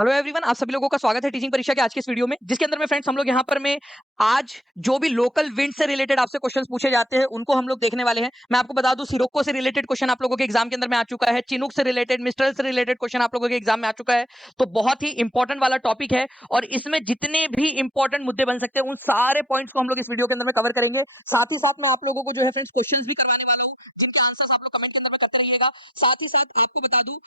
Hello everyone, आप सभी लोगों का स्वागत है टीचिंग परीक्षा के आज के इस वीडियो में, जिसके अंदर में फ्रेंड्स हम लोग यहाँ पर में आज जो भी लोकल विंड से रिलेटेड आपसे क्वेश्चंस पूछे जाते हैं उनको हम लोग देखने वाले हैं। मैं आपको बता दूं, सिरोक्को से रिलेटेड क्वेश्चन आप लोगों के एग्जाम के अंदर में आ चुका है, चिनूक से रिलेटेड, मिस्ट्रल से रिलेटेड क्वेश्चन आप लोगों के एग्जाम में आ चुका है। तो बहुत ही इंपॉर्टेंट वाला टॉपिक है और इसमें जितने भी इंपॉर्टेंट मुद्दे बन सकते हैं उन सारे पॉइंट्स को हम लोग इस वीडियो के अंदर में कवर करेंगे। साथ ही साथ मैं आप लोगों को जो है फ्रेंड्स क्वेश्चंस भी करवाने वाला हूँ, जिनके आंसर्स आप लोग कमेंट के अंदर में करते रहिएगा। साथ ही साथ आपको बता दूं,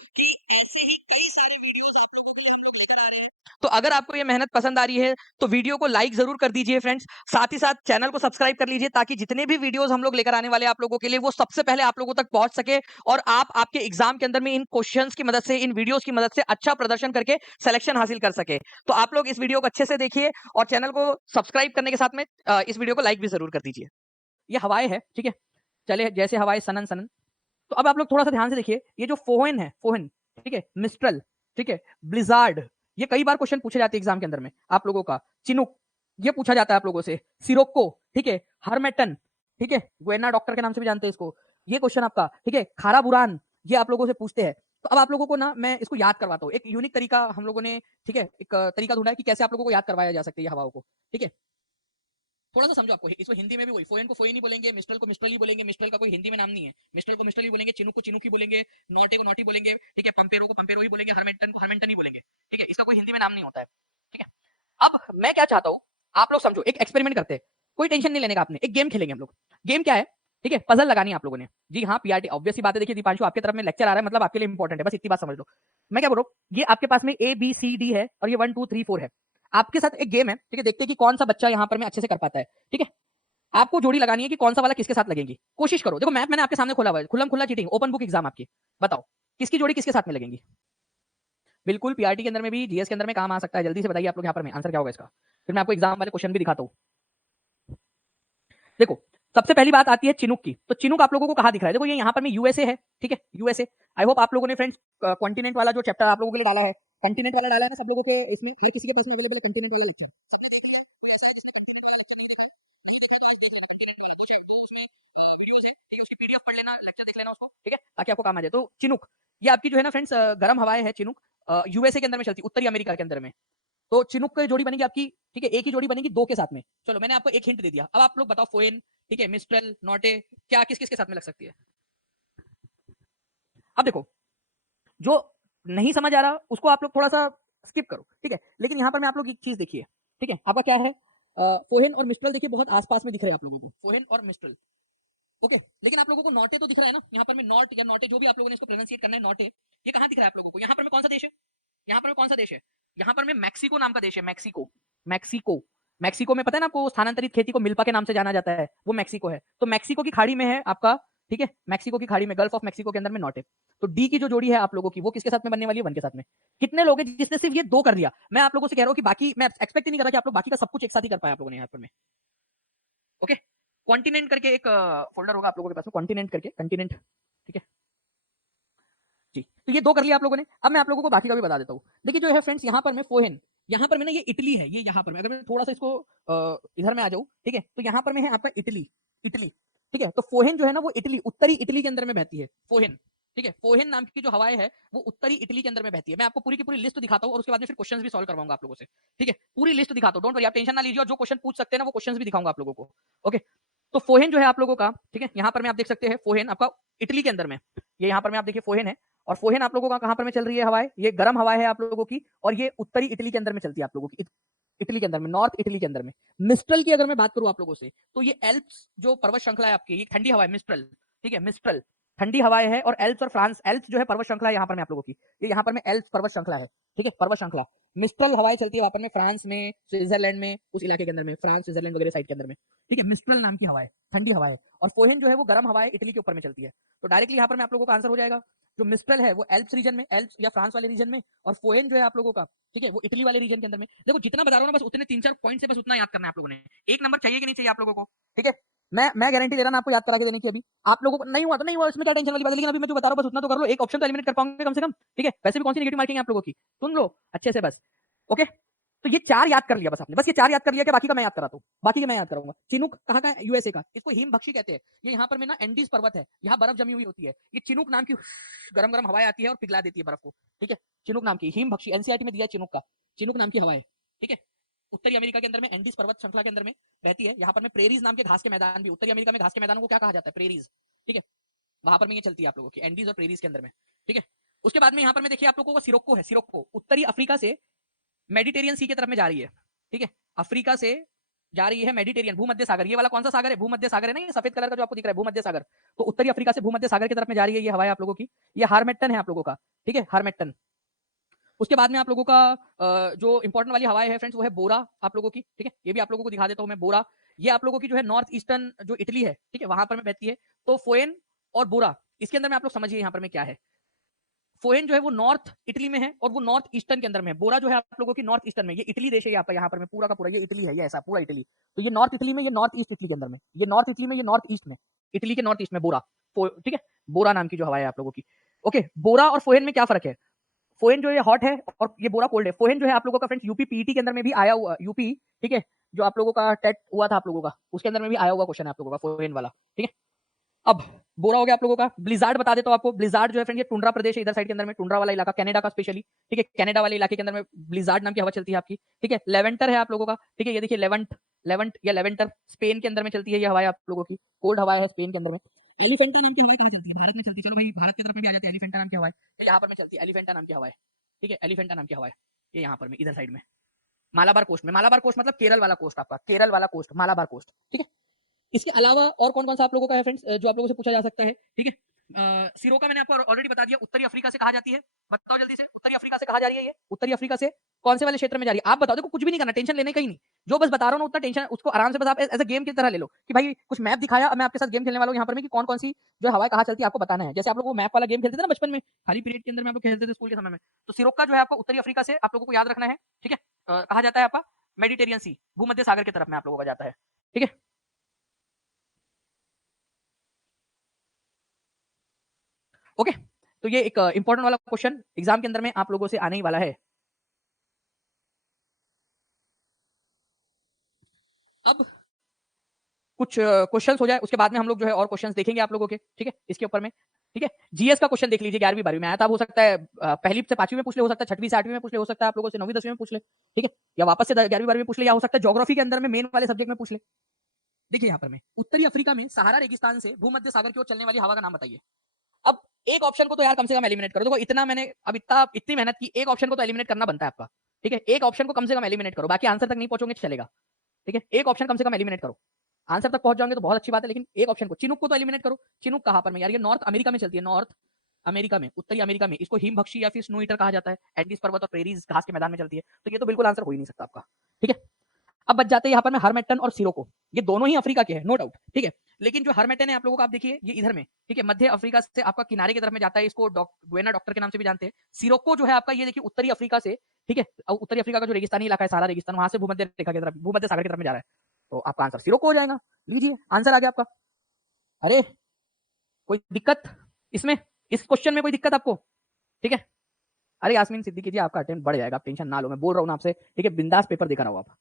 तो अगर आपको ये मेहनत पसंद आ रही है तो वीडियो को लाइक जरूर कर दीजिए फ्रेंड्स। साथ ही साथ चैनल को सब्सक्राइब कर लीजिए ताकि जितने भी वीडियोस हम लोग लेकर आने वाले हैं आप लोगों के लिए वो सबसे पहले आप लोगों तक पहुंच सके और आप आपके एग्जाम के अंदर में इन क्वेश्चंस की मदद से, इन वीडियोस की मदद से अच्छा प्रदर्शन करके सिलेक्शन हासिल कर सके। तो आप लोग इस वीडियो को अच्छे से देखिए और चैनल को सब्सक्राइब करने के साथ में इस वीडियो को लाइक भी जरूर कर दीजिए। ये हवाएं है, ठीक है, चले जैसे हवाएं सनन सनन। तो अब आप लोग थोड़ा सा ध्यान से देखिए, ये जो फोहन है, फोहन, ठीक है, मिस्ट्रल, ठीक है, ब्लिजार्ड, ये कई बार क्वेश्चन पूछे जाते हैं एग्जाम के अंदर में आप लोगों का। चिनुक, ये पूछा जाता है आप लोगों से। सिरोक्को, ठीक है, हरमेटन, ठीक है, गुएना डॉक्टर के नाम से भी जानते हैं इसको, ये क्वेश्चन आपका, ठीक है, खारा बुरान, ये आप लोगों से पूछते हैं। तो अब आप लोगों को ना मैं इसको याद करवाता हूँ, एक यूनिक तरीका हम लोगों ने, ठीक है, एक तरीका ढूंढा है कि कैसे आप लोगों को याद करवाया जा सकता है ये हवाओं को, ठीक है। थोड़ा सा समझो, आपको इसको हिंदी में भी वही, फोएन को फोएन ही बोलेंगे, मिस्ट्रल को मिस्ट्रल ही बोलेंगे, मिस्ट्रल का कोई हिंदी में नाम नहीं है, मिस्ट्रल को मिस्ट्रल ही बोलेंगे, चिनुक को चिनुक ही बोलेंगे, नॉटे को नॉटी बोलेंगे, ठीक है, पंपेरो को पंपेरो ही बोलेंगे, हरमेंटन को हरमेंटन ही बोलेंगे, ठीक है, इसका कोई हिंदी में नाम नहीं होता है, ठीक है। अब मैं क्या चाहता हूँ, आप लोग समझो, एक एक्सपेरिमेंट करते हैं, कोई टेंशन नहीं लेने का आपने, एक गेम खेलेंगे हम लोग। गेम क्या है, ठीक है, पजल लगानी है आप लोगों ने। जी हाँ, पीआरटी, ऑब्वियस सी बात है। देखिए दीपांशु, आपके तरफ में लेक्चर आ रहा है, मतलब आपके लिए इंपॉर्टेंट है, बस इतनी बात समझ लो। मैं क्या बोल रहा हूँ, ये आपके पास में ए बी सी डी है और ये 1 2 3 4 है। आपके साथ एक गेम है, ठीक है, देखते हैं कि कौन सा बच्चा यहाँ पर में अच्छे से कर पाता है, ठीक है। आपको जोड़ी लगानी है कि कौन सा वाला किसके साथ लगेगी। कोशिश करो, देखो मैप मैंने आपके सामने खोला हुआ है, खुल्लम खुल्ला चीटिंग, ओपन बुक एग्जाम आपकी। बताओ किसकी जोड़ी किसके साथ में लगेगी। बिल्कुल पीआरटी के अंदर में भी, जीएस के अंदर में काम आ सकता है। जल्दी से बताइए आप लोग यहाँ पर में आंसर क्या होगा इसका, फिर मैं आपको एग्जाम वाले क्वेश्चन भी दिखाता हूँ। देखो, सबसे पहली बात आती है चिनुक की। तो चिनुक आप लोगों को कहाँ दिख रहा है, देखो ये यहाँ पर में यूएसए है, ठीक है, यूएसए। आई होप आप लोगों ने फ्रेंड्स कॉन्टिनेंट वाला जो चैप्टर आप लोगों के लिए डाला है, कंटिनेंट वाला डाला है ना सब लोगों के, इसमें हर किसी के पास में अवेलेबल है कंटिनेंट वाला लेक्चर। पढ़ लेना, लेक्चर देख लेना उसको, ठीक है, ताकि आपको काम आ जाए। तो चिनुक, ये आपकी जो है ना फ्रेंड्स, गर्म हवाएं है चिनुक, यूएसए के अंदर में चलती, उत्तरी अमेरिका के अंदर में। तो चिनुक की जोड़ी बनेगी आपकी, ठीक है, एक ही जोड़ी बनेगी दो के साथ में। चलो मैंने आपको एक हिंट दे दिया, अब आप लोग बताओ फोएन, ठीक है, मिस्ट्रल, नॉटे, क्या किस किस के साथ में लग सकती है। अब देखो, जो नहीं समझ आ रहा उसको आप लोग थोड़ा सा स्किप करो, ठीक है, लेकिन यहाँ पर मैं आप लोग एक चीज देखिए, ठीक है, आपका क्या है, फोहेन और मिस्ट्रल देखिए बहुत आसपास में दिख रहे हैं आप लोगों को, फोहेन और मिस्ट्रल, ओके। लेकिन आप लोगों को नॉटे तो दिख रहा है ना यहाँ पर में, नॉट या नॉटे जो भी आप लोगों ने इसको प्रोनाउंसिएट करना है, नॉटे, ये कहाँ दिख रहा है आप लोगों को, यहाँ पर में कौन सा देश है, यहाँ पर में कौन सा देश है, यहाँ पर में मैक्सिको नाम का देश है, मैक्सिको, मैक्सिको। मैक्सिको में पता है ना आपको, स्थानांतरित खेती को मिल्पा के नाम से जाना जाता है, वो मैक्सिको है। तो मैक्सिको की खाड़ी में है आपका, ठीक है, मैक्सिको की खाड़ी में, गल्फ ऑफ मैक्सिको के अंदर में नॉट है। तो डी की जो जोड़ी है आप लोगों की वो किसके साथ में बनने वाली है, वन के साथ में। कितने लोग हैं जिसने सिर्फ ये दो कर दिया। मैं आप लोगों से कह रहा हूँ कि बाकी मैं एक्सपेक्ट ही नहीं कर रहा कि आप लोग बाकी का सब कुछ एक साथ ही कर पाए आप लोगों ने यहाँ पर में, ओके। कॉन्टिनेंट करके एक फोल्डर होगा आप लोगों के पास में, कॉन्टिनेंट करके, कंटिनेंट, ठीक है जी। तो ये दो कर लिया आप लोगों ने। अब मैं आप लोगों को बाकी का भी बता देता हूँ। देखिए जो है फ्रेंड्स, यहाँ पर मैं फोहेन, यहाँ पर मैं ना, ये इटली है, ये यहाँ पर मैं, अगर मैं थोड़ा सा इसको इधर में आ जाऊँ, ठीक है, तो यहाँ पर मैं है आपका इटली, इटली, ठीक है। तो फोहेन जो है ना वो इटली, उत्तरी इटली के अंदर में बहती है, फोहेन, ठीक है। फोहेन नाम की जो हवाएं है वो उत्तरी इटली के अंदर में बहती है। मैं आपको पूरी की पूरी लिस्ट दिखाता हूँ और उसके बाद में फिर क्वेश्चंस भी सॉल्व करवाऊंगा आप लोगों से, ठीक है, पूरी लिस्ट दिखाता हूँ, डोंट वरी, आप टेंशन ना लीजिए, और जो क्वेश्चन पूछ सकते हैं ना वो क्वेश्चंस भी दिखाऊंगा आप लोगों को, ओके। तो फोहेन जो है आप लोगों का, ठीक है, यहाँ पर मैं आप देख सकते हैं फोहेन आपका इटली के अंदर में, ये यहाँ पर मैं आप देखिए फोहेन है। और फोहेन आप लोगों का कहां पर में चल रही है हवाएं, ये गर्म हवाएं है आप लोगों की, और ये उत्तरी इटली के अंदर में चलती है आप लोगों की, इटली के अंदर में, नॉर्थ इटली के अंदर में। मिस्ट्रल की अगर मैं बात करूं आप लोगों से, तो ये एल्प्स जो पर्वत श्रृंखला है आपकी, ये ठंडी हवा है, मिस्ट्रल, ठीक है, मिस्ट्रल ठंडी हवाएं है। और एल्प्स और फ्रांस, एल्प्स जो है पर्वत श्रृंखला है यहाँ पर में आप लोगों की, ये यहाँ पर में एल्प्स पर्वत श्रृंखला है, ठीक है, पर्वत श्रृंखला। मिस्ट्रल हवाएं चलती है वहां पर में फ्रांस में, स्विट्जरलैंड में, उस इलाके के अंदर में, फ्रांस स्विट्जरलैंड वगैरह साइड के अंदर में, ठीक है, मिस्ट्रल नाम की हवाएं, ठंडी हवाएं। और फोहेन जो है वो गर्म हवाएं इटली के ऊपर में चलती है। तो डायरेक्टली यहाँ पर मैं आप लोगों का आंसर हो जाएगा, जो मिस्ट्रल है वो एल्प्स रीजन में, एल्प्स या फ्रांस वाले रीजन में, और फोएन जो है आप लोगों का, ठीक है, वो इटली वाले रीजन के अंदर में। देखो जितना बता रहा हूं ना, बस उतने 3 4 पॉइंट से बस उतना याद करना है आप लोगों ने। एक नंबर चाहिए कि नहीं चाहिए आप लोगों को, ठीक है। मैं गारंटी दे रहा हूं आपको याद करा के देने की। अभी आप लोगों को नहीं हुआ तो नहीं हुआ, इसमें क्या टेंशन वाली बात है, लेकिन अभी मैं जो बता रहा हूं बस उतना तो कर लो, एक ऑप्शन तो एलिमिनेट कर पाओगे कम से कम, ठीक है। वैसे भी कौन सी नेगेटिव मार्किंग है आप लोगों की, सुन लो अच्छे से बस, ओके। तो ये 4 याद कर लिया बस आपने, बस ये 4 याद कर लिया कि बाकी का मैं याद कराता हूँ, बाकी का मैं याद करूंगा। चिनूक कहाँ का है? यूएसए का। इसको हिमभक्षी कहते हैं। ये यहाँ पर में ना एंडीज पर्वत है, यहाँ बर्फ जमी हुई होती है। ये चिनूक नाम की गरम गरम हवाएं आती है और पिघला देती है बर्फ को, ठीक है। चिनूक नाम की हिमभक्षी, एनसीईआरटी में दिया है चिनूक का, चिनूक नाम की हवा है, ठीक है। उत्तरी अमेरिका के अंदर में एंडीज पर्वत श्रृंखला के अंदर में रहती है। यहाँ पर में प्रेरीज नाम के घास के मैदान भी, उत्तरी अमेरिका में घास के मैदानों को क्या कहा जाता है? प्रेरीज, ठीक है। वहां पर में ये चलती है आप लोगों की एंडीज और प्रेरीज के अंदर में, ठीक है। उसके बाद में यहाँ पर में देखिए आप लोगों को सिरोक्को है। सिरोक्को उत्तरी अफ्रीका से मेडिटेरियन सी की तरफ में जा रही है, ठीक है। अफ्रीका से जा रही है मेडिटेरियन, भूमध्य सागर। ये वाला कौन सा सागर है? भूमध्य सागर है ना, ये सफेद कलर का जो आपको दिख रहा है भूमध्य सागर। तो उत्तरी अफ्रीका से भूमध्य सागर की तरफ में जा रही है ये हवाएं आप लोगों की। ये हारमेट्टन है आप लोगों का, ठीक है, हारमेट्टन। उसके बाद में आप लोगों का जो इंपॉर्टेंट वाली हवाएं है फ्रेंड्स वो है बोरा आप लोगों की, ठीक है। ये भी आप लोगों को दिखा देता हूं मैं, बोरा। ये आप लोगों की जो है नॉर्थ ईस्टर्न जो इटली है, ठीक है, वहां पर में बहती है। तो फोएन और बोरा, इसके अंदर में आप लोग समझिए यहाँ पर में क्या है। फोएन जो है वो नॉर्थ इटली में है और वो नॉर्थ ईस्टर्न के अंदर में है। बोरा जो है आप लोगों की नॉर्थ ईस्टर्न में। ये इटली देश है आपका, यहाँ पर में पूरा का पूरा ये इटली है, ये ऐसा पूरा इटली। तो ये नॉर्थ इटली में, ये नॉर्थ ईस्ट इटली के अंदर में, ये नॉर्थ इटली में, ये नॉर्थ ईस्ट में, इटली के नॉर्थ ईस्ट में बोरा, ठीक है। बोरा नाम की जो हवा है आप लोगों की। ओके, बोरा और फोएन में क्या फर्क है? फोएन जो है हॉट है और ये बोरा कोल्ड है। फोएन जो है आप लोगों का फ्रेंड्स यूपी पीईटी के अंदर में भी आया हुआ, यूपी, ठीक है, जो आप लोगों का टेट हुआ था आप लोगों का, उसके अंदर में भी आया हुआ क्वेश्चन है आप लोगों का फोएन वाला, ठीक है। अब बोरा हो गया आप लोगों का। ब्लिजार्ड बता देता हूं आपको। ब्लिजार्ड जो है फ्रेंड ये टुंड्रा प्रदेश है, इधर साइड के अंदर में, टुंड्रा वाला इलाका, कनाडा का स्पेशली, ठीक है। कनाडा वाले इलाके के अंदर में ब्लिजार्ड नाम की हवा चलती है आपकी, ठीक है। लेवेंटर है आप लोगों का, ठीक है। ये देखिए लेवेंट, लेवेंट या लेवेंटर स्पेन के अंदर में चलती है ये हवाएं आप लोगों की, कोल्ड हवाएं है स्पेन के अंदर में। एलिफेंटा नाम की हवाएं कहां चलती है? भारत में चलती है। चलो भाई भारत की तरफ में भी आ जाते हैं। एलिफेंटा नाम की हवाएं यहाँ पर में चलती है, एलिफेंटा नाम की हवाएं, ठीक है। एलिफेंटा नाम की हवाएं ये यहाँ पर में इधर साइड में मालाबार कोस्ट में। मालाबार कोस्ट मतलब केरल वाला कोस्ट आपका, केरल वाला कोस्ट, मालाबार कोस्ट, ठीक है। इसके अलावा और कौन कौन सा आप लोगों का है फ्रेंड्स जो आप लोगों से पूछा जा सकता है, ठीक है। सिरोका मैंने आपको ऑलरेडी बता दिया, उत्तरी अफ्रीका से कहा जाती है। बताओ जल्दी से, उत्तरी अफ्रीका से कहा जा रही है ये? उत्तरी अफ्रीका से कौन से वाले क्षेत्र में जा रही है? आप बताओ, देखो कुछ भी नहीं करना, टेंशन लेने का ही नहीं। जो बस बता रहा हूँ ना उतना टेंशन, उसको आराम से बस आप एज अ गेम की तरह ले लो कि भाई कुछ मैप दिखाया, अब मैं आपके साथ गेम खेलने वाला हूँ यहाँ पर में कि कौन कौन सी जो हवाएं कहाँ चलती है आपको बताना है। जैसे आप लोग वो मैप वाला गेम खेलते थे ना बचपन में, खाली पीरियड के अंदर में आप लोग खेलते थे स्कूल के समय में। तो सिरोका जो है आपको उत्तरी अफ्रीका से आप लोगों को याद रखना है, ठीक है। कहा जाता है आपका मेडिटेरियन सी, भूमध्य सागर की तरफ में आप लोगों का जाता है, ठीक है। ओके, तो ये एक इंपॉर्टेंट वाला क्वेश्चन एग्जाम के अंदर में आप लोगों से आने ही वाला है। अब कुछ क्वेश्चंस हो जाए उसके बाद में हम लोग जो है और क्वेश्चंस देखेंगे आप लोगों के, ठीक है, इसके ऊपर में, ठीक है। जीएस का क्वेश्चन देख लीजिए, 11वीं 12वीं में आया था। हो सकता है पहली से 5वीं में पूछ ले, हो सकता है 6वीं से 8वीं में पूछ ले, हो सकता है आप लोगों से 9वीं 10वीं में पूछ ले, ठीक है, या वापस से 11वीं 12वीं में पूछ ले, या हो सकता है ज्योग्राफी के अंदर में मेन वाले सब्जेक्ट में पूछ ले। देखिए यहाँ पर में उत्तरी अफ्रीका में सहारा रेगिस्तान से भूमध्य सागर की ओर चलने वाली हवा का नाम बताइए। अब एक ऑप्शन को तो यार कम से कम एलिमिनेट करो। देखो इतना मैंने अब इतनी मेहनत की, एक ऑप्शन को तो एलिमिनेट करना बनता है आपका, ठीक है। एक ऑप्शन को कम से कम एलिमिनेट करो, बाकी आंसर तक नहीं पहुंचोगे चलेगा, ठीक है। एक ऑप्शन कम से कम एलिमिनेट करो, आंसर तक पहुंच जाओगे तो बहुत अच्छी बात है, लेकिन एक ऑप्शन को, चिनुक को तो एलिमिनेट करो। चिनुक कहां पर में यार? ये नॉर्थ अमेरिका में चलती है, नॉर्थ अमेरिका में, उत्तरी अमेरिका में। इसको हिमभक्षी या फिर स्नो ईटर कहा जाता है। एंडीज पर्वत और प्रेरीज घास के मैदान में चलती है, तो ये तो बिल्कुल आंसर हो ही नहीं सकता आपका, ठीक है। अब बच जाते हैं यहाँ पर में हरमेटन और सिरोको। ये दोनों ही अफ्रीका के हैं, नो डाउट, ठीक है। लेकिन जो हरमेटन है आप लोगों को, आप देखिए ये इधर में, ठीक है, मध्य अफ्रीका से आपका किनारे की तरफ में जाता है। इसको गुएना डॉक्टर के नाम से भी जानते हैं। सिरोको जो है आपका, ये देखिए उत्तरी अफ्रीका से, ठीक है, उत्तरी अफ्रीका का जो रेगिस्तानी इलाका है, सारा रेगिस्तान, वहां से भूमध्य रेखा की तरफ, भूमध्य सागर की तरफ में जा रहा है। तो आपका आंसर सिरोको हो जाएगा। लीजिए आंसर आ गया आपका। अरे कोई दिक्कत इसमें, इस क्वेश्चन में कोई दिक्कत आपको? ठीक है। अरे यास्मीन सिद्दीकी जी आपका अटेम्प्ट बढ़ जाएगा, आप टेंशन ना लो, मैं बोल रहा हूँ ना आपसे, ठीक है, बिंदास पेपर देकर आओ आप।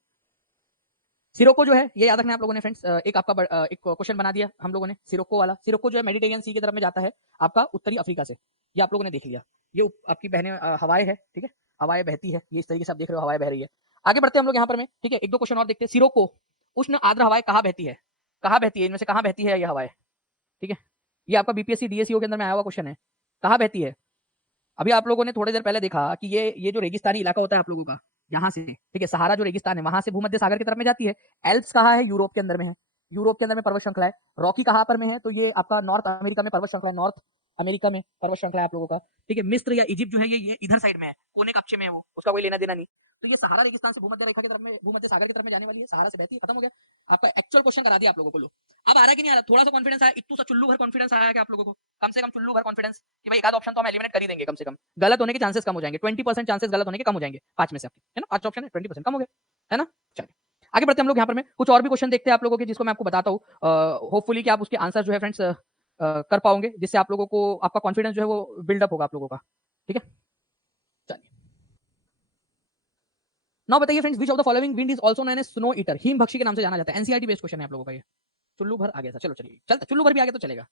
सिरोको जो है ये याद रखना आप लोगों ने फ्रेंड्स, एक आपका एक क्वेश्चन बना दिया हम लोगों ने सिरोको वाला। सिरोको जो है मेडिटेरियन सी की तरफ में जाता है आपका उत्तरी अफ्रीका से, ये आप लोगों ने देख लिया। ये आपकी बहने हवाएं है, ठीक है, हवाएं बहती है, ये इस तरीके से आप देख रहे हो, हवाएं बह रही है। आगे बढ़ते हैं हम लोग यहाँ पर में, ठीक है, एक दो क्वेश्चन और देखते हैं। सिरोको उष्ण आर्द्र हवाएं कहाँ बहती है? कहाँ बहती है? इनमें से कहाँ बहती है ये हवाएं? ठीक है, ये आपका बीपीएससी डीएससीओ के अंदर में आया हुआ क्वेश्चन है, कहाँ बहती है? अभी आप लोगों ने थोड़ी देर पहले देखा कि ये जो रेगिस्तानी इलाका होता है आप लोगों का, यहाँ से, ठीक है, सहारा जो रेगिस्तान है वहां से भूमध्य सागर की तरफ में जाती है। एल्प्स कहाँ है? यूरोप के अंदर में है, यूरोप के अंदर में पर्वत श्रृंखला है। रॉकी कहाँ पर में है? तो ये आपका नॉर्थ अमेरिका में पर्वत श्रृंखला है, नॉर्थ अमेरिका में पर्वत श्रृंखला है आप लोगों का, ठीक है। मिस्र या इजिप्ट जो है ये इधर साइड में है, कोने कक्षे में है वो, उसका कोई लेना देना नहीं। तो ये सहारा रेगिस्तान से भूमध्य रेखा की तरफ में, भूमध्य सागर की तरफ में जाने वाली है, सहारा से बहती है, खत्म हो गया। आपका एक्चुअल क्वेश्चन करा दिया आप लोगों को। लो अब आ रहा है कि नहीं आ रहा? थोड़ा सा कॉन्फिडेंस आया, इतू सा चुल्लू भर कॉन्फिडेंस आया कि आप लोगों को, कम से कम चुल्लू भर कॉन्फिडेंस कि भाई एक आध ऑप्शन तो हम एलिमिनेट कर ही देंगे, कम से कम गलत होने के चांसेस कम हो जाएंगे। 20% चांसेस गलत होने के कम हो जाएंगे 5 में से आपके, है ना, 5 ऑप्शन है, 20% कम हो गया, है ना। चलिए आगे बढ़ते हैं हम लोग यहाँ पर में कुछ और भी क्वेश्चन देखते हैं आप लोगों के, जिसको मैं आपको बताता हूँ। होपफुली कि आप उसके आंसर जो है फ्रेंड्स कर पाओगे, जिससे आप लोगों को आपका कॉन्फिडेंस जो है वो बिल्डअप होगा आप लोगों का, ठीक है। चलिए नाउ बताइए friends, which of the following wind is also known as snow eater? हिम भक्षी के नाम से जाना जाता है। एनसीईआरटी बेस्ड क्वेश्चन है आप लोगों का ये। चुल्लू भर आ गया था, चलो चलिए चलता, चुल्लू भर भी आ गया तो चलेगा।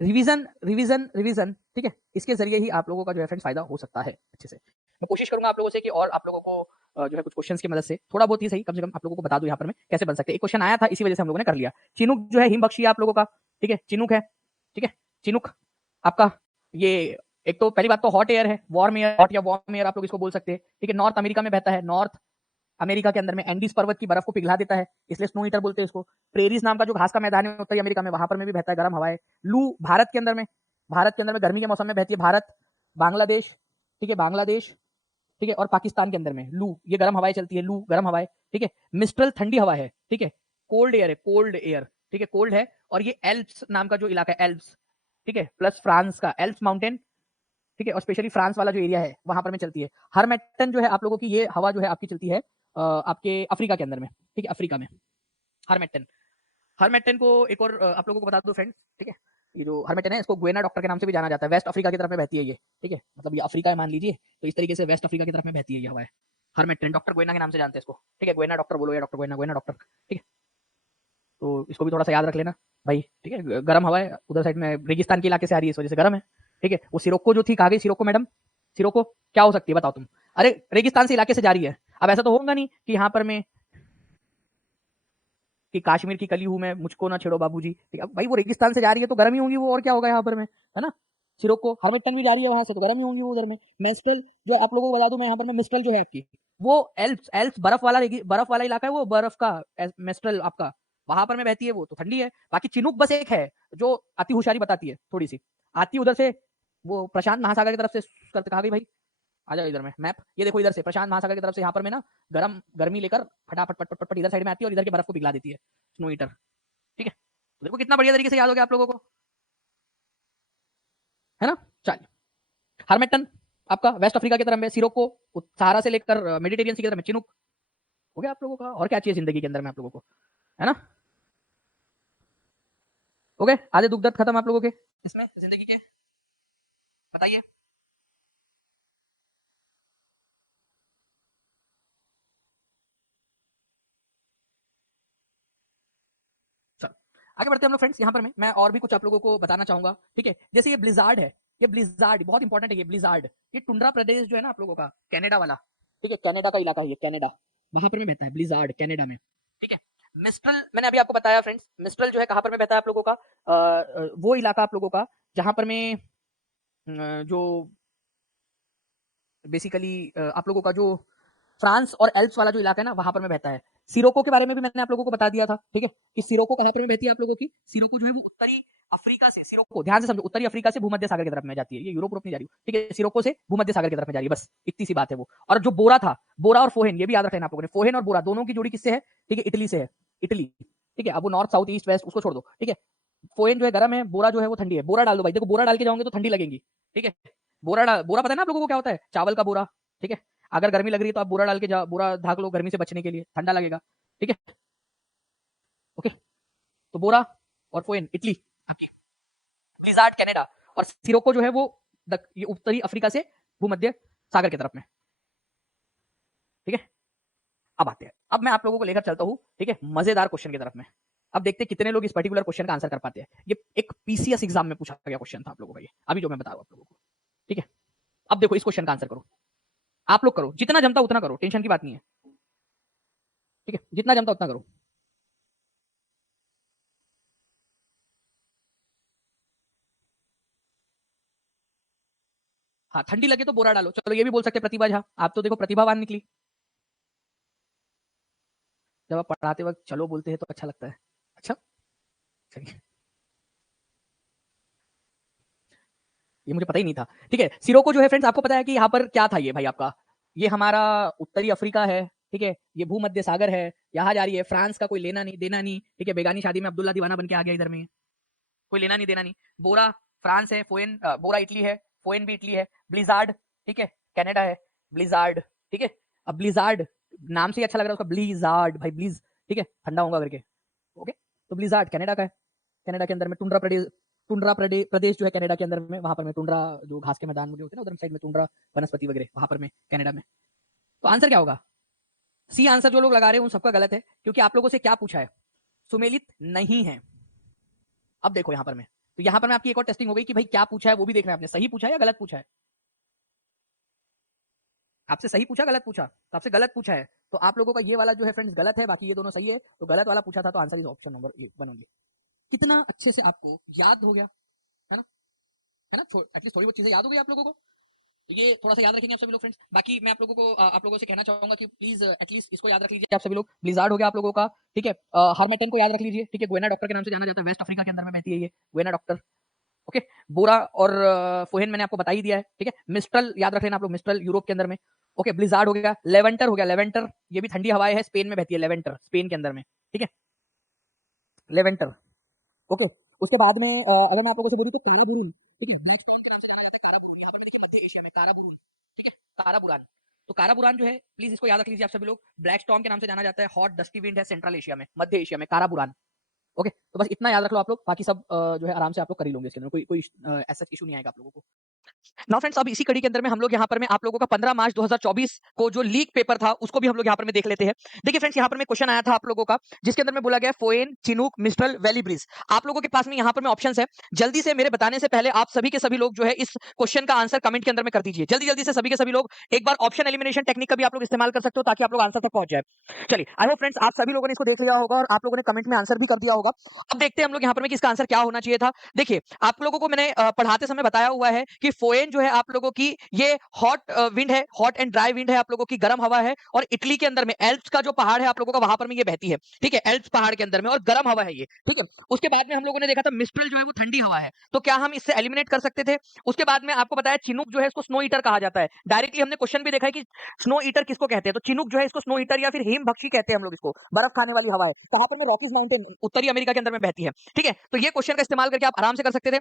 रिवीजन रिवीजन रिवीजन, ठीक है, इसके जरिए ही आप लोगों का जो है फ्रेंड्स फायदा हो सकता है अच्छे से। मैं कोशिश करूंगा आप लोगों से कि और आप लोगों को जो है कुछ क्वेश्चंस की मदद से थोड़ा बहुत ही सही कम से कम आप लोगों को बता दूं यहाँ पर मैं कैसे बन सकते हैं। एक क्वेश्चन आया था, इसी वजह से हम लोगों ने कर लिया। चिनुक जो है हिमबक्षी आप लोगों का, ठीक है, चिनुक है, ठीक है, चिनुक आपका ये एक तो पहली बात तो हॉट एयर है, वार्म एयर, हॉट या वार्म एयर आप लोग इसको बोल सकते हैं, ठीक है। नॉर्थ अमेरिका में बहता है, नॉर्थ अमेरिका के अंदर में एंडीज पर्वत की बर्फ को पिघला देता है, इसलिए स्नो ईटर बोलते हैं इसको। प्रेरीज नाम का जो घास का मैदान है उत्तरी अमेरिका में, वहां पर में भी बहता है, गर्म हवाएं। लू भारत के अंदर में, भारत के अंदर में गर्मी के मौसम में बहती है, भारत, बांग्लादेश, ठीक है, बांग्लादेश, ठीक है, और पाकिस्तान के अंदर में लू, ये गर्म हवाएं चलती है, लू गर्म हवाएं, ठीक है। मिस्ट्रल ठंडी हवा है, ठीक है। कोल्ड एयर है, कोल्ड एयर, ठीक है, कोल्ड है। और ये एल्प्स नाम का जो इलाका है, एल्प्स, ठीक है, प्लस फ्रांस का एल्प्स माउंटेन, ठीक है, और स्पेशली फ्रांस वाला जो एरिया है वहां पर में चलती है। हरमेटन जो है आप लोगों की ये हवा जो है आपकी चलती है आपके अफ्रीका के अंदर में, ठीक है, अफ्रीका में हरमेटन। हरमेटन को एक और आप लोगों को बता दो फ्रेंड्स, ठीक है, ये जो हरमेटन है इसको गुएना डॉक्टर के नाम से भी जाना जाता है। वेस्ट अफ्रीका की तरफ में बहती है ये, ठीक है, मतलब ये अफ्रीका है मान लीजिए, तो इस तरीके से वेस्ट अफ्रीका की तरफ में बहती है ये हवा है। हरमेटन डॉक्टर गुएना के नाम से जानते हैं इसको, ठीक है, गुएना डॉक्टर बोलो या डॉक्टर गुएना, गुएना डॉक्टर, ठीक है। तो इसको भी थोड़ा सा याद रख लेना भाई, ठीक है। गर्म हवा है उधर साइड में, रेगिस्तान के इलाके से आ रही है, इस वजह से गर्म है, ठीक है। वो सिरोको जो थी, कहा गई सिरोको मैडम, सिरोको क्या हो सकती है बताओ तुम? अरे रेगिस्तान से इलाके से जा रही है, अब ऐसा तो होगा नहीं कि यहाँ पर मैं कि कश्मीर की कली हूं मैं, मुझको ना छेड़ो बाबूजी, ठीक है। भाई वो रेगिस्तान से जा रही है तो गर्म ही होंगी वो, और क्या होगा यहाँ पर में, है ना। सिरोको हरमेटन भी जा रही है वहां से तो गर्म ही होंगी वो उधर में। मेस्ट्रल जो आप लोगों को बता दूं मैं यहाँ पर में, मिस्ट्रल जो है आपकी वो एल्प्स, एल्प्स बर्फ वाला इलाका है वो, बर्फ का मेस्ट्रल आपका वहां पर में बहती है, वो तो ठंडी है। बाकी चिनुक बस एक है जो अति होशियारी बताती है, थोड़ी सी आती उधर से, वो प्रशांत महासागर की तरफ से करते, कहा गई भाई आ जाओ इधर में मैप, ये देखो इधर से प्रशांत महासागर की तरफ से यहाँ पर में ना गर्मी लेकर फटाफट पट पट पट इधर साइड में आती है और इधर की बर्फ को पिघला देती है, स्नो ईटर, ठीक है। तो देखो कितना बढ़िया तरीके से याद हो गया आप लोगों को, है ना। चलिए, हरमेटन आपका वेस्ट अफ्रीका की तरफ में, सिरोको सहारा से लेकर मेडिटेरियन सी की तरफ में, चिनुक हो गया आप लोगों का। और क्या चाहिए जिंदगी के अंदर में आप लोगों को, है ना। हो गए आधे दुख दर्द खत्म आप लोगों के इसमें जिंदगी के, बताइए। चलो आगे बढ़ते हैं हम लोग फ्रेंड्स। यहाँ पर मैं और भी कुछ आप लोगों को बताना चाहूंगा, ठीक है। जैसे ये ब्लिजार्ड है, ये ब्लिजार्ड बहुत इंपॉर्टेंट है, ये ब्लिजार्ड, ये टुंड्रा प्रदेश जो है ना आप लोगों का, कनाडा वाला, ठीक है, कनाडा का इलाका है ये, कनाडा, वहां पर में बहता है ब्लिजार्ड, कनाडा में, ठीक है। मिस्ट्रल मैंने अभी आपको बताया फ्रेंड्स, मिस्ट्रल जो है कहां पर में बहता है आप लोगों का, वो इलाका आप लोगों का जहां पर में जो बेसिकली आप लोगों का जो फ्रांस और एल्प्स वाला जो इलाका है ना वहां पर में बहता है। सिरोको के बारे में भी मैंने आप लोगों को बता दिया था, ठीक है, कि सिरोको कहां पर में बहती है आप लोगों की। सिरोको जो है वो उत्तरी अफ्रीका से, सिरोको ध्यान से समझो, उत्तरी अफ्रीका से भूमध्य सागर की तरफ में जाती है, ये यूरोप नहीं जा रही, ठीक है, सिरोको से भूमध्य सागर की तरफ में जा रही है, बस इतनी सी बात है वो। और जो बोरा था, बोरा और फोहेन, ये भी याद रखना आप लोगों ने, फोहेन और बोरा दोनों की जोड़ी किससे है, ठीक है, इटली से है, इटली, ठीक है। अब वो नॉर्थ साउथ ईस्ट वेस्ट उसको छोड़ दो, ठीक है। फोहेन जो है गर्म है, बोरा जो है वो ठंडी है। बोरा डाल दो भाई, देखो बोरा डाल के जाओगे तो ठंडी लगेगी, ठीक है। बोरा पता है ना आप लोगों को क्या होता है, चावल का बोरा, ठीक है। अगर गर्मी लग रही है तो आप बोरा डाल के बोरा ढाक लो गर्मी से बचने के लिए, ठंडा लगेगा, ठीक है, ओके। तो बोरा और फोइन इटली आपकी, ब्लिज़ार्ड कनाडा, और सिरोको जो है वो ये उत्तरी अफ्रीका से भूमध्य सागर की तरफ में, ठीक है। अब आते हैं, अब मैं आप लोगों को लेकर चलता हूं, ठीक है, मजेदार क्वेश्चन की तरफ में। अब देखते हैं कितने लोग इस पर्टिकुलर क्वेश्चन का आंसर कर पाते हैं। ये एक पीसीएस एग्जाम में पूछा गया क्वेश्चन था आप लोगों का, ये अभी जो मैं बता रहा हूं आप लोगों को, ठीक है। अब देखो इस क्वेश्चन का आंसर करो, आप लोग करो, जितना जमता उतना करो, टेंशन की बात नहीं है, ठीक है, जितना जमता उतना करो। हाँ ठंडी लगे तो बोरा डालो, चलो ये भी बोल सकते हैं प्रतिभा झा, आप तो देखो प्रतिभावान निकली, जब आप पढ़ाते वक्त चलो बोलते हैं तो अच्छा लगता है। अच्छा चलिए, ये मुझे पता ही नहीं था, ठीक है। सिरोको जो है फ्रेंड्स आपको पता है कि यहाँ पर क्या था ये भाई आपका, ये हमारा उत्तरी अफ्रीका है, ठीक है, ये भूमध्य सागर है, यहाँ जा रही है, फ्रांस का कोई लेना नहीं देना नहीं, ठीक है, बेगानी शादी में अब्दुल्ला दीवाना बन के आ गया इधर में, कोई लेना नहीं देना नहीं। बोरा फ्रांस है, फोएन बोरा इटली है, फोएन भी इटली है, ब्लिजार्ड, ठीक है, कनाडा है, ब्लिजार्ड, ठीक है। अब ब्लिजार्ड नाम से ही अच्छा लग रहा है उसका, ब्लिजार्ड भाई, ब्लिज, ठीक है, ठंडा होगा करके, ओके। तो ब्लिजार्ड कनाडा का है, कनाडा के अंदर में टुंड्रा प्रदेश, टुंड्रा प्रदेश जो है कनाडा के अंदर में, वहां पर मैं टुंड्रा जो घास के मैदान जो होते हैं ना उधर साइड में टुंड्रा वनस्पति वगैरह वहां पर में कनाडा में। तो आंसर क्या होगा? सी आंसर जो लोग लगा रहे हैं उन सबका गलत है, क्योंकि आप लोगों से क्या पूछा है? सुमेलित नहीं है। अब देखो यहां पर मैं, तो यहां पर मैं आपकी एक और टेस्टिंग हो गई कि भाई क्या पूछा है वो भी देखना है आपने, सही पूछा है या गलत पूछा है। आपसे सही पूछा गलत पूछा? तो आपसे गलत पूछा है, तो आप लोगों का ये वाला जो है फ्रेंड्स गलत है, बाकी ये दोनों सही है। तो गलत वाला पूछा था तो answer is option number 1 only. कितना अच्छे से आपको याद हो गया है ना, है ना, एटलीस्ट थोड़ी बहुत चीजें याद हो गई आप लोगों को। तो ये थोड़ा सा याद रखेंगे आप सभी लोग फ्रेंड्स। बाकी मैं आप लोगों को आप लोगों से कहना चाहूंगा कि प्लीज एटलीस्ट इसको याद रख लीजिए आप सभी लोग। ब्लिजार्ड हो गया आप लोगों का, ठीक है। हार्मेटन को याद रख लीजिए, ठीक है, गुएना डॉक्टर के नाम से जाना जाता है, वेस्ट अफ्रीका के अंदर में रहती है ये गुएना डॉक्टर। ओके, बोरा और फोहेन मैंने आपको बता ही दिया है, ठीक है। मिस्ट्रल याद रख लेना आप लोग, मिस्ट्रल यूरोप के अंदर में। ओके, ब्लिजार्ड हो गया, लेवेंटर हो गया, लेवेंटर ये भी ठंडी हवाएं है, स्पेन में बहती है, लेवेंटर स्पेन के अंदर में, ठीक है, लेवेंटर। ओके, उसके बाद में अगर मैं आप लोगों से बोलूं तो काराबुरुन, ठीक है, ब्लैक स्टोन के नाम से जाना जाता है काराबुरुन, यहाँ पर में देखिए मध्य एशिया में काराबुरुन, ठीक है, काराबुरान। तो काराबुरान जो है प्लीज इसको याद रख लीजिए आप सभी लोग। ब्लैक स्टॉर्म के नाम से जाना जाता है, हॉट डस्टी विंड है सेंट्रल एशिया में, मध्य एशिया में, काराबुरान। ओके, तो बस इतना याद रख लो आप लोग, बाकी सब जो है आराम से आप लोग कर ही लोगे, इसके अंदर कोई कोई ऐसा इशू नहीं आएगा आप लोगों को। नाउ फ्रेंड्स, अब इसी कड़ी के अंदर में हम लोग यहाँ पर में आप लोगों का 15 मार्च 2024 को जो लीक पेपर था उसको भी हम लोग यहाँ पर में देख लेते हैं। देखिए फ्रेंड्स, यहाँ पर में क्वेश्चन आया था आप लोगों का, जिसके अंदर में बोला गया फोएन, चिनूक, मिस्ट्रल, वैली ब्रीज। आप लोगों के पास में यहाँ पर में ऑप्शंस है, जल्दी से मेरे बताने से पहले आप सभी के सभी लोग जो है इस क्वेश्चन का आंसर कमेंट के अंदर में कर दीजिए, जल्दी जल्दी से सभी के सभी लोग। एक बार ऑप्शन एलिमिनेशन टेक्निक का भी आप लोग इस्तेमाल कर सकते हो ताकि आप लोग आंसर तक पहुंच जाए। चलिए, आई होप फ्रेंड्स आप सभी लोगों ने इसको देख लिया होगा और आप लोगों ने कमेंट में आंसर भी कर दिया होगा। अब देखते हैं हम लोग यहाँ पर में कि इसका आंसर क्या होना चाहिए था। देखिए, आप लोगों को मैंने पढ़ाते समय बताया हुआ है कि फोएन जो है आप लोगों की ये हॉट विंड है, हॉट एंड ड्राई विंड है, आप लोगों की गर्म हवा है, और इटली के अंदर में एल्प्स का जो पहाड़ है आप लोगों का वहां पर में ये बहती है, ठीक है, एल्प्स पहाड़ के अंदर में, और गर्म हवा है ये, ठीक है। उसके बाद में हम लोगों ने देखा था मिस्ट्रल जो है वो ठंडी हवा है, तो क्या हम इससे एलिमिनेट कर सकते थे? उसके बाद में आपको बताया चिनूक जो है इसको स्नो ईटर कहा जाता है। डायरेक्टली हमने क्वेश्चन भी देखा है कि स्नो ईटर किसको कहते हैं, तो चिनूक जो है इसको स्नो ईटर या फिर हिम भक्षी कहते हैं हम लोग इसको, बर्फ खाने वाली हवा है, कहां पर में रॉकीज माउंटेन उत्तरी अमेरिका के अंदर में बहती है, ठीक है। तो ये क्वेश्चन का इस्तेमाल करके आप आराम से कर सकते थे।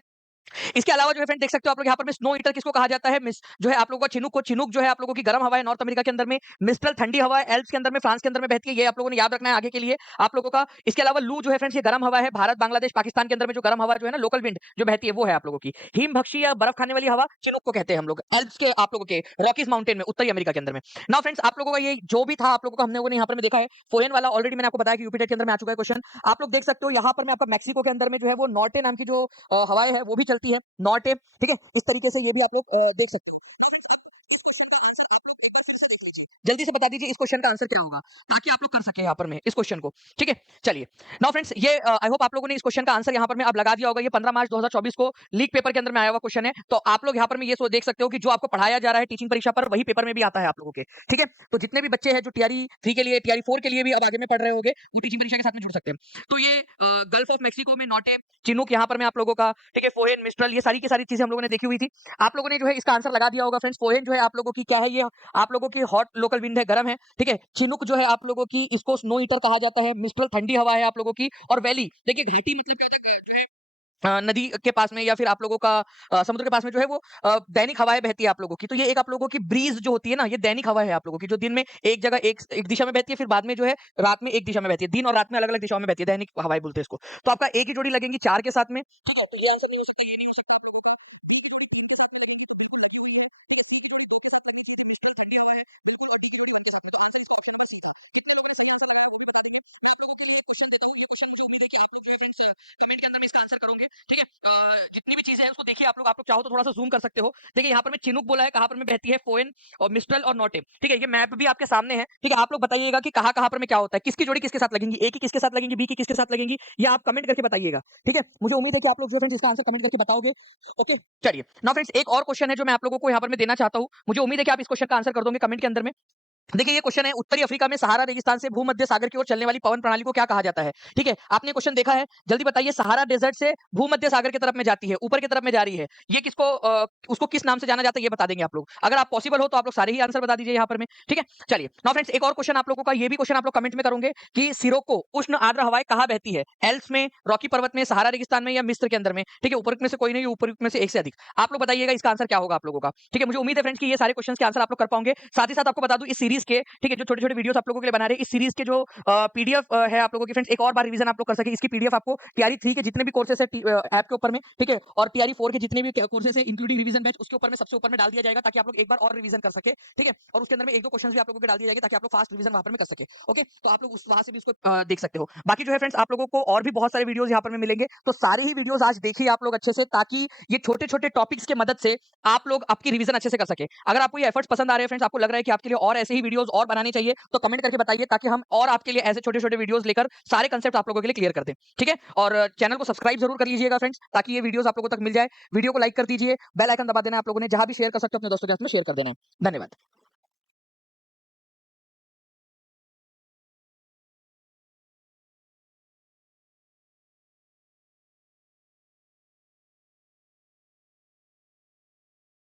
इसके अलावा जो है फ्रेंड देख सकते हो आप लोग यहाँ पर में स्नो ईटर किसको कहा जाता है, जो है आप लोगों को चिनूक जो है आप लोगों की गर्म हवा है नॉर्थ अमेरिका के अंदर में, मिस्ट्रल ठंडी हवा है एल्प्स के अंदर में, फ्रांस के अंदर में बहती है, ये आप लोगों ने याद रखना है आगे के लिए आप लोगों का। इसके अलावा लू जो है फ्रेंड्स ये गर्म हवा है, भारत बांग्लादेश पाकिस्तान के अंदर में जो गर्म हवा जो है ना लोकल विंड जो बहती है वो है आप लोगों की। हिम भक्षी या बर्फ खाने वाली हवा चिनूक को कहते हैं हम लोग, एल्प्स के आप लोगों के रॉकीज माउंटेन में उत्तरी अमेरिका के अंदर में। नाउ फ्रेंड्स आप लोगों का ये जो भी था आप लोगों का हमने वो यहाँ पर में देखा है, फोएन वाला ऑलरेडी मैंने आपको बताया कि यूपी टेट के अंदर में आ चुका है क्वेश्चन। आप लोग देख सकते हो यहाँ पर मैं आपका मैक्सिको के अंदर में जो है वो नॉर्टे नाम की जो हवाएं है वो भी चलती है, नॉर्टे, ठीक है। इस तरीके से ये भी आप लोग देख सकते हैं। जल्दी से बता दीजिए इस क्वेश्चन का आंसर क्या होगा ताकि आप लोग कर सके यहाँ पर में इस क्वेश्चन को, ठीक है। चलिए नाउ फ्रेंड्स, ये आई होप आप लोगों ने इस क्वेश्चन का आंसर यहाँ पर में अब लगा दिया होगा। ये 15 मार्च 2024 को लीक पेपर के अंदर में आया हुआ क्वेश्चन है, तो आप लोग यहाँ पर में ये देख सकते हो कि जो आपको पढ़ाया जा रहा है टीचिंग परीक्षा पर वही पेपर में भी आता है आप लोगों के, ठीक है। तो जितने भी बच्चे हैं जो टीआरई 3 के लिए, टीआरई 4 के लिए भी अब आगे में पढ़ रहे होंगे वो टीचिंग परीक्षा के साथ में जुड़ सकते हैं। तो ये गल्फ ऑफ मैक्सिको में नॉटे, चिनूक यहाँ पर में आप लोगों का, ठीक है, फोहेन, मिस्ट्रल, ये सारी की सारी चीजें हम लोगों ने देखी हुई थी। आप लोगों ने जो है इसका आंसर लगा दिया होगा फ्रेंड्स। फोहेन जो है आप लोगों की क्या है, ये आप लोगों की हॉट लोकल विंड है, गर्म है, ठीक है। चिनुक जो है आप लोगों की इसको स्नो ईटर कहा जाता है, मिस्ट्रल ठंडी हवा है आप लोगों की, और वैली देखिए घाटी मतलब क्या होता है, नदी के पास में या फिर आप लोगों का समुद्र के पास में जो है वो दैनिक हवाएं बहती है आप लोगों की। तो ये एक आप लोगों की ब्रीज जो होती है ना, ये दैनिक हवा है आप लोगों की, जो दिन में एक जगह एक दिशा में बहती है, फिर बाद में जो है रात में एक दिशा में बहती है, दिन और रात में अलग अलग दिशाओं में बहती है, दैनिक हवाएं बोलते हैं इसको। तो आपका एक ही जोड़ी लगेंगी 4 के साथ में, ठीक है, तो ये आंसर नहीं हो सकता, ये नहीं हो सकता। कितने लोगों ने सही आंसर लगाया वो भी बता देंगे। मैं आप लोगों के लिए ये क्वेश्चन देता हूँ, ये क्वेश्चन मुझे उम्मीद है कि आप लोग जो है फ्रेंड्स कमेंट के अंदर में इसका आंसर करोगे, ठीक है। जितनी भी चीजें हैं उसको देखिए आप लोग चाहो तो थोड़ा सा जूम कर सकते हो। देखिए यहाँ पर मैं चिनुक बोला है, कहाँ पर में बहती है फोएन और मिस्ट्रल और नॉटे, ठीक है। ये मैप भी आपके सामने है, ठीक है। आप लोग बताइएगा कि कहाँ कहाँ पर में क्या होता है, किसकी जोड़ी किसके साथ लगेंगी, ए की किसके साथ लगेंगी, बी की किसके साथ लगेंगी, ये आप कमेंट करके बताइएगा, ठीक है। मुझे उम्मीद है कि आप लोग जो फ्रेंड्स इसका आंसर कमेंट करके बताओगे, ओके। चलिए नाउ फ्रेंड्स, एक और क्वेश्चन है जो मैं आप लोगों को यहाँ पर मैं देना चाहता हूँ। मुझे उम्मीद है कि आप इस क्वेश्चन का आंसर कर दोगे कमेंट के अंदर में। देखिए ये क्वेश्चन है, उत्तरी अफ्रीका में सहारा रेगिस्तान से भूमध्य सागर की ओर चलने वाली पवन प्रणाली को क्या कहा जाता है, ठीक है। आपने क्वेश्चन देखा है, जल्दी बताइए। सहारा डेजर्ट से भूमध्य सागर की तरफ में जाती है, ऊपर की तरफ में जा रही है, ये किसको उसको किस नाम से जाना जाता है ये बता देंगे आप लोग। अगर आप पॉसिबल हो तो आप लोग सारे ही आंसर बता दीजिए यहाँ पर में, ठीक है। चलिए नाउ फ्रेंड्स, एक और क्वेश्चन आप लोगों का, ये भी क्वेश्चन आप लोग कमेंट में करोगे कि सिरोको उष्ण आर्द्र हवाएं कहाँ बहती है, एल्प्स में, रॉकी पर्वत में, सहारा रेगिस्तान में, या मिस्र के अंदर में, ठीक है। ऊपर में से कोई नहीं, ऊपर में से एक से अधिक। आप लोग बताइएगा इसका आंसर क्या होगा आप लोगों का, ठीक है। मुझे उम्मीद है फ्रेंड्स कि ये सारे क्वेश्चन के आंसर आप लोग कर पाओगे। साथ ही साथ आपको बता दूं इस सीरीज सीरीज के, ठीक है, जो छोटे-छोटे वीडियोस आप लोगों के लिए बना रहे हैं, इस सीरीज के जो पीडीएफ है आप लोगों की फ्रेंड्स, एक और बार रिवीजन आप लोग कर सके, इसकी पीडीएफ आपको टीआरई 3 के जितने भी कोर्सेस है ऐप के ऊपर में, ठीक है, और टीआरई 4 के जितने भी कोर्सेस है इंक्लूडिंग रिवीजन बैच, उसके ऊपर में सबसे ऊपर में डाल दिया जाएगा, ताकि आप लोग एक बार और रिवीजन कर सके, ठीक है, और उसके अंदर में 1-2 क्वेश्चंस भी आप लोगों के डाल दिए जाएंगे, ताकि आप लोग फास्ट रिवीजन वहां पर में कर सके। ओके, तो आप लोग उस वहां से भी उसको देख सकते हो। बाकी जो है फ्रेंड्स, आप लोगों को और भी बहुत सारे वीडियोस यहाँ पर में मिलेंगे, तो सारे ही वीडियोस आज देखिए आप लोग अच्छे से, ताकि ये छोटे-छोटे टॉपिक्स के मदद से आप लोग आपकी रिवीजन अच्छे से कर सके। अगर आपको ये एफर्ट्स पसंद आ रहे हैं फ्रेंड्स, आपको लग रहा है कि आपके लिए और ऐसे ही वीडियोस और बनाने चाहिए, तो कमेंट करके बताइए, ताकि हम और आपके लिए ऐसे छोटे-छोटे वीडियोस लेकर सारे कांसेप्ट आप लोगों के लिए क्लियर कर दें, ठीक है? और चैनल को सब्सक्राइब जरूर कर लीजिएगा फ्रेंड्स, ताकि ये वीडियोस आप लोगों तक मिल जाए। वीडियो को लाइक कर दीजिए, बेल आइकन दबा देना, आप लोगों ने जहां भी शेयर कर सकते हो अपने दोस्तों के साथ में शेयर कर देना। धन्यवाद।